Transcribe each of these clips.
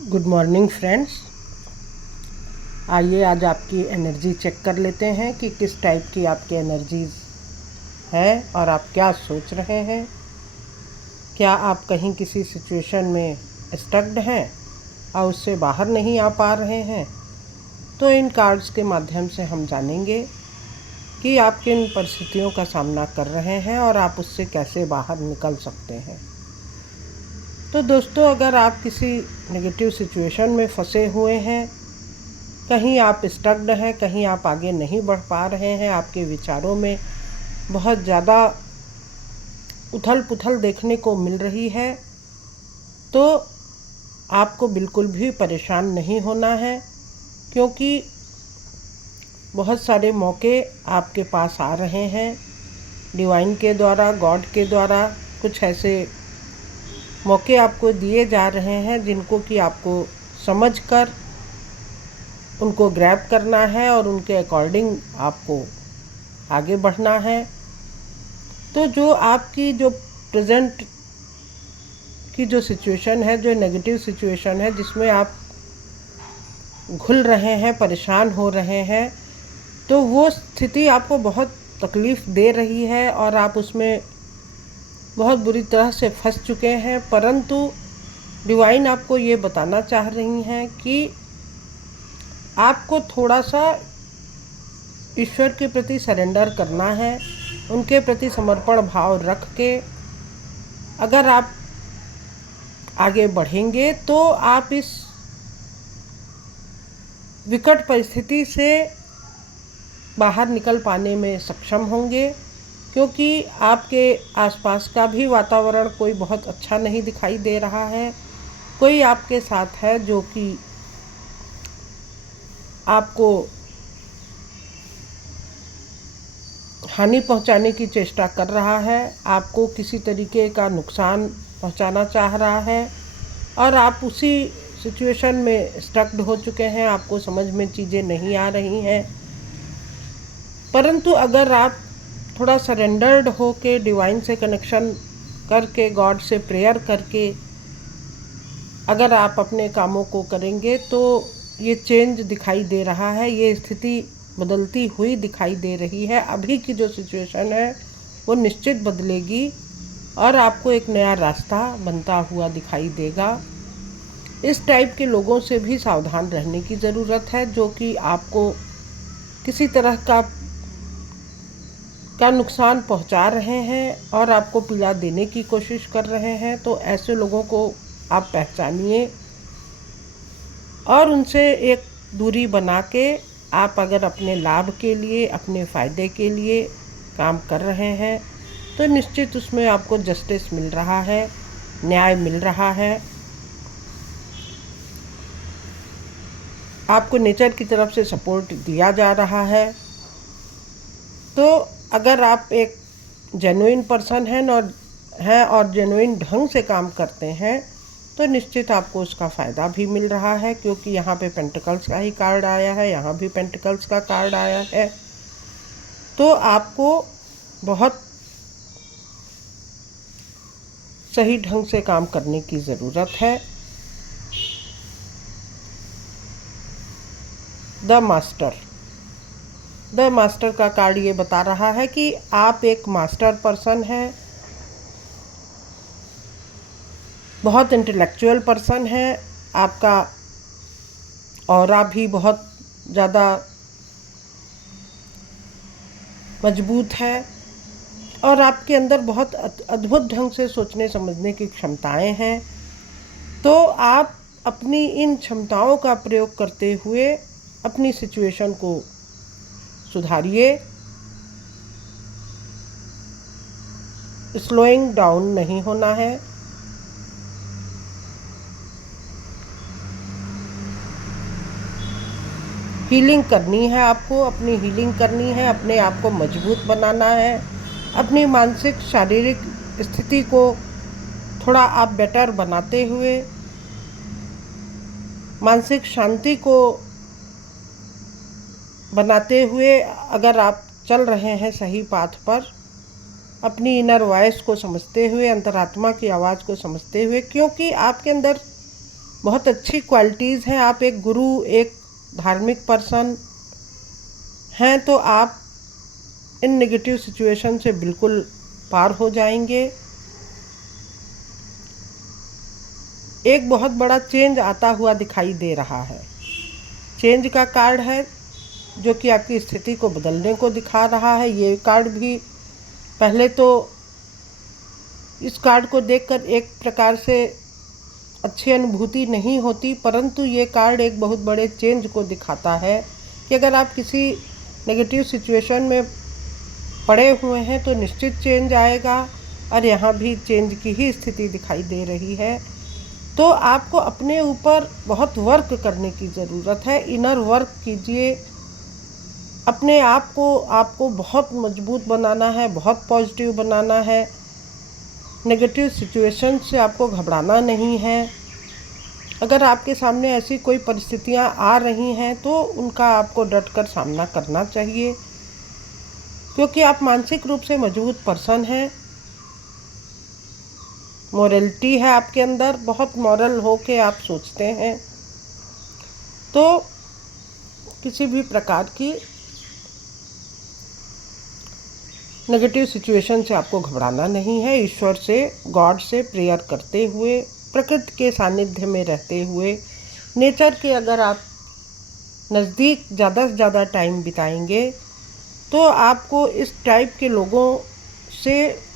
Good morning friends. आइए आज आपकी एनर्जी चेक कर लेते हैं कि किस टाइप की आपकी एनर्जीज़ है और आप क्या सोच रहे हैं। क्या आप कहीं किसी सिचुएशन में स्टक्ड हैं और उससे बाहर नहीं आ पा रहे हैं? तो इन कार्ड्स के माध्यम से हम जानेंगे कि आप किन परिस्थितियों का सामना कर रहे हैं और आप उससे कैसे बाहर निकल सकते हैं। तो दोस्तों, अगर आप किसी नेगेटिव सिचुएशन में फंसे हुए हैं, कहीं आप स्टक्ड हैं, कहीं आप आगे नहीं बढ़ पा रहे हैं, आपके विचारों में बहुत ज़्यादा उथल पुथल देखने को मिल रही है, तो आपको बिल्कुल भी परेशान नहीं होना है, क्योंकि बहुत सारे मौके आपके पास आ रहे हैं। डिवाइन के द्वारा, गॉड के द्वारा कुछ ऐसे मौके आपको दिए जा रहे हैं जिनको कि आपको समझकर उनको ग्रैब करना है और उनके अकॉर्डिंग आपको आगे बढ़ना है। तो जो आपकी जो प्रेजेंट की जो सिचुएशन है, जो नेगेटिव सिचुएशन है जिसमें आप घुल रहे हैं, परेशान हो रहे हैं, तो वो स्थिति आपको बहुत तकलीफ़ दे रही है और आप उसमें बहुत बुरी तरह से फंस चुके हैं। परंतु डिवाइन आपको ये बताना चाह रही हैं कि आपको थोड़ा सा ईश्वर के प्रति सरेंडर करना है, उनके प्रति समर्पण भाव रख के अगर आप आगे बढ़ेंगे तो आप इस विकट परिस्थिति से बाहर निकल पाने में सक्षम होंगे, क्योंकि आपके आसपास का भी वातावरण कोई बहुत अच्छा नहीं दिखाई दे रहा है। कोई आपके साथ है जो कि आपको हानि पहुंचाने की चेष्टा कर रहा है, आपको किसी तरीके का नुकसान पहुंचाना चाह रहा है और आप उसी सिचुएशन में स्टक्ड हो चुके हैं। आपको समझ में चीज़ें नहीं आ रही हैं। परंतु अगर आप थोड़ा सरेंडर्ड हो के डिवाइन से कनेक्शन करके, गॉड से प्रेयर करके अगर आप अपने कामों को करेंगे तो ये चेंज दिखाई दे रहा है, ये स्थिति बदलती हुई दिखाई दे रही है। अभी की जो सिचुएशन है वो निश्चित बदलेगी और आपको एक नया रास्ता बनता हुआ दिखाई देगा। इस टाइप के लोगों से भी सावधान रहने की ज़रूरत है जो कि आपको किसी तरह का नुकसान पहुंचा रहे हैं और आपको पीड़ा देने की कोशिश कर रहे हैं। तो ऐसे लोगों को आप पहचानिए और उनसे एक दूरी बना के आप अगर अपने लाभ के लिए, अपने फ़ायदे के लिए काम कर रहे हैं तो निश्चित उसमें आपको जस्टिस मिल रहा है, न्याय मिल रहा है। आपको नेचर की तरफ से सपोर्ट दिया जा रहा है। तो अगर आप एक जेन्युइन पर्सन हैं और जेन्युइन ढंग से काम करते हैं तो निश्चित आपको उसका फ़ायदा भी मिल रहा है, क्योंकि यहाँ पे पेंटिकल्स का ही कार्ड आया है, यहाँ भी पेंटिकल्स का कार्ड आया है। तो आपको बहुत सही ढंग से काम करने की ज़रूरत है। द मास्टर का कार्ड ये बता रहा है कि आप एक मास्टर पर्सन हैं, बहुत इंटेलेक्चुअल पर्सन है, आपका ऑरा भी बहुत ज़्यादा मजबूत है और आपके अंदर बहुत अद्भुत ढंग से सोचने समझने की क्षमताएं हैं। तो आप अपनी इन क्षमताओं का प्रयोग करते हुए अपनी सिचुएशन को सुधारिए। स्लोइंग डाउन नहीं होना है। हीलिंग करनी है, आपको अपनी हीलिंग करनी है, अपने आप को मजबूत बनाना है, अपनी मानसिक शारीरिक स्थिति को थोड़ा आप बेटर बनाते हुए, मानसिक शांति को बनाते हुए अगर आप चल रहे हैं सही पाथ पर, अपनी इनर वॉइस को समझते हुए, अंतरात्मा की आवाज़ को समझते हुए, क्योंकि आपके अंदर बहुत अच्छी क्वालिटीज़ हैं। आप एक गुरु, एक धार्मिक पर्सन हैं, तो आप इन नेगेटिव सिचुएशन से बिल्कुल पार हो जाएंगे। एक बहुत बड़ा चेंज आता हुआ दिखाई दे रहा है। चेंज का कार्ड है जो कि आपकी स्थिति को बदलने को दिखा रहा है। ये कार्ड भी पहले तो इस कार्ड को देखकर एक प्रकार से अच्छी अनुभूति नहीं होती, परंतु ये कार्ड एक बहुत बड़े चेंज को दिखाता है कि अगर आप किसी नेगेटिव सिचुएशन में पड़े हुए हैं तो निश्चित चेंज आएगा। और यहाँ भी चेंज की ही स्थिति दिखाई दे रही है। तो आपको अपने ऊपर बहुत वर्क करने की ज़रूरत है। इनर वर्क कीजिए। अपने आप को आपको बहुत मजबूत बनाना है, बहुत पॉजिटिव बनाना है। नेगेटिव सिचुएशन से आपको घबराना नहीं है। अगर आपके सामने ऐसी कोई परिस्थितियां आ रही हैं तो उनका आपको डटकर सामना करना चाहिए, क्योंकि आप मानसिक रूप से मजबूत पर्सन हैं। मॉरलिटी है आपके अंदर, बहुत मॉरल हो के आप सोचते हैं। तो किसी भी प्रकार की नेगेटिव सिचुएशन से आपको घबराना नहीं है। ईश्वर से, गॉड से प्रेयर करते हुए, प्रकृति के सानिध्य में रहते हुए, नेचर के अगर आप नज़दीक ज़्यादा से ज़्यादा टाइम बिताएंगे तो आपको इस टाइप के लोगों से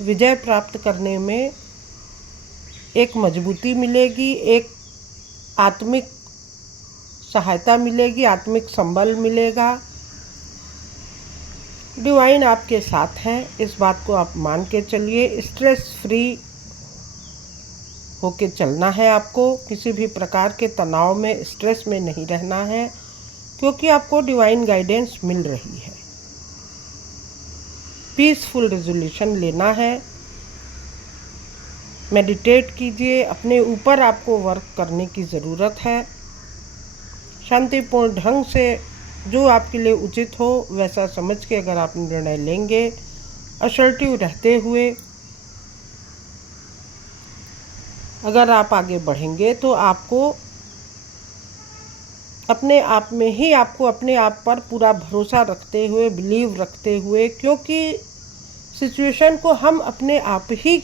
विजय प्राप्त करने में एक मजबूती मिलेगी, एक आत्मिक सहायता मिलेगी, आत्मिक संबल मिलेगा। डिवाइन आपके साथ हैं, इस बात को आप मान के चलिए। स्ट्रेस फ्री होके चलना है आपको। किसी भी प्रकार के तनाव में, स्ट्रेस में नहीं रहना है, क्योंकि आपको डिवाइन गाइडेंस मिल रही है। पीसफुल रेजोल्यूशन लेना है। मेडिटेट कीजिए। अपने ऊपर आपको वर्क करने की ज़रूरत है। शांतिपूर्ण ढंग से जो आपके लिए उचित हो वैसा समझ के अगर आप निर्णय लेंगे, असर्टिव रहते हुए अगर आप आगे बढ़ेंगे तो आपको अपने आप में ही, आपको अपने आप पर पूरा भरोसा रखते हुए, बिलीव रखते हुए, क्योंकि सिचुएशन को हम अपने आप ही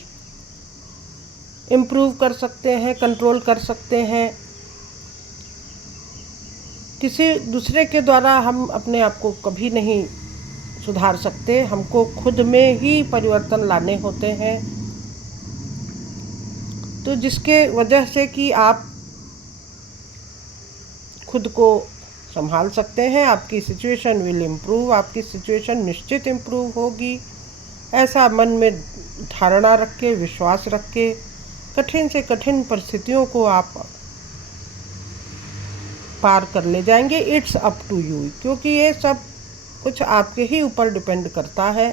इम्प्रूव कर सकते हैं, कंट्रोल कर सकते हैं। किसी दूसरे के द्वारा हम अपने आप को कभी नहीं सुधार सकते। हमको खुद में ही परिवर्तन लाने होते हैं। तो जिसके वजह से कि आप खुद को संभाल सकते हैं, आपकी सिचुएशन विल इम्प्रूव। आपकी सिचुएशन निश्चित इम्प्रूव होगी। ऐसा मन में धारणा रख के, विश्वास रख के कठिन से कठिन परिस्थितियों को आप पार कर ले जाएंगे। इट्स अप टू यू, क्योंकि ये सब कुछ आपके ही ऊपर डिपेंड करता है।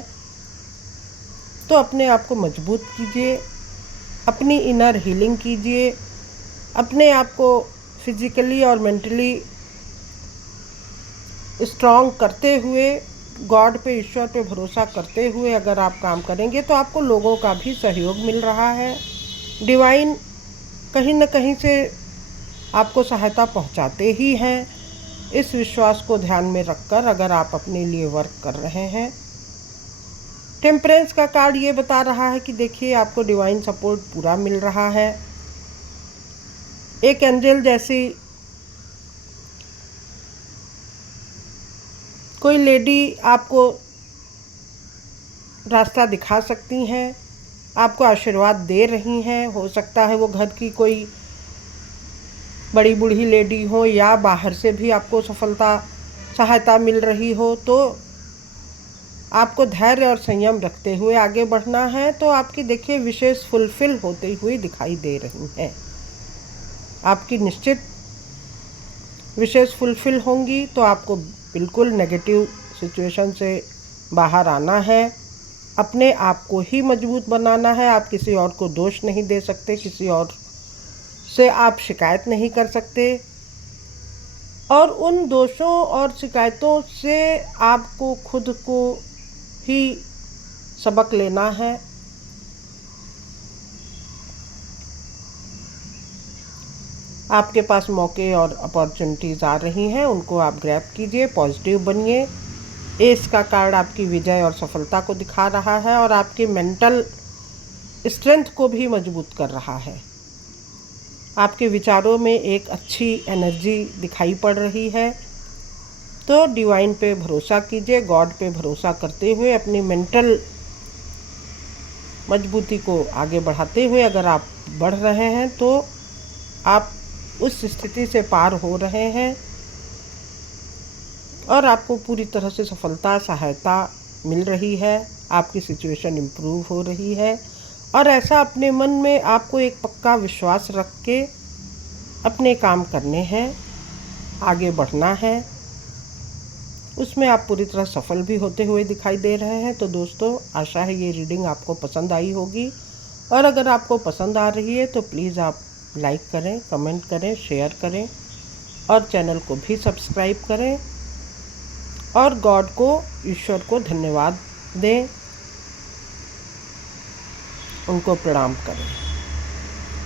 तो अपने आप को मजबूत कीजिए, अपनी इनर हीलिंग कीजिए, अपने आप को फिजिकली और मेंटली स्ट्रॉन्ग करते हुए, गॉड पे, ईश्वर पे भरोसा करते हुए अगर आप काम करेंगे तो आपको लोगों का भी सहयोग मिल रहा है। डिवाइन कहीं न कहीं से आपको सहायता पहुंचाते ही हैं। इस विश्वास को ध्यान में रखकर अगर आप अपने लिए वर्क कर रहे हैं। टेम्परेंस का कार्ड ये बता रहा है कि देखिए, आपको डिवाइन सपोर्ट पूरा मिल रहा है। एक एंजल जैसी कोई लेडी आपको रास्ता दिखा सकती हैं, आपको आशीर्वाद दे रही हैं। हो सकता है वो घर की कोई बड़ी बूढ़ी लेडी हो या बाहर से भी आपको सहायता मिल रही हो। तो आपको धैर्य और संयम रखते हुए आगे बढ़ना है। तो आपकी देखिए विशेष फुलफिल होती हुई दिखाई दे रही हैं। आपकी निश्चित विशेष फुलफिल होंगी। तो आपको बिल्कुल नेगेटिव सिचुएशन से बाहर आना है, अपने आप को ही मजबूत बनाना है। आप किसी और को दोष नहीं दे सकते, किसी और से आप शिकायत नहीं कर सकते, और उन दोषों और शिकायतों से आपको खुद को ही सबक लेना है। आपके पास मौके और अपॉर्चुनिटीज़ आ रही हैं, उनको आप ग्रैब कीजिए, पॉजिटिव बनिए। एस का कार्ड आपकी विजय और सफलता को दिखा रहा है और आपकी मेंटल स्ट्रेंथ को भी मजबूत कर रहा है। आपके विचारों में एक अच्छी एनर्जी दिखाई पड़ रही है। तो डिवाइन पे भरोसा कीजिए, गॉड पे भरोसा करते हुए अपनी मेंटल मजबूती को आगे बढ़ाते हुए अगर आप बढ़ रहे हैं तो आप उस स्थिति से पार हो रहे हैं और आपको पूरी तरह से सफलता, सहायता मिल रही है। आपकी सिचुएशन इम्प्रूव हो रही है और ऐसा अपने मन में आपको एक पक्का विश्वास रख के अपने काम करने हैं, आगे बढ़ना है। उसमें आप पूरी तरह सफल भी होते हुए दिखाई दे रहे हैं। तो दोस्तों, आशा है ये रीडिंग आपको पसंद आई होगी और अगर आपको पसंद आ रही है तो प्लीज़ आप लाइक करें, कमेंट करें, शेयर करें और चैनल को भी सब्सक्राइब करें और गॉड को, ईश्वर को धन्यवाद दें, उनको प्रणाम करें।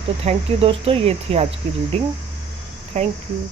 तो थैंक यू दोस्तों, ये थी आज की रीडिंग। Thank you.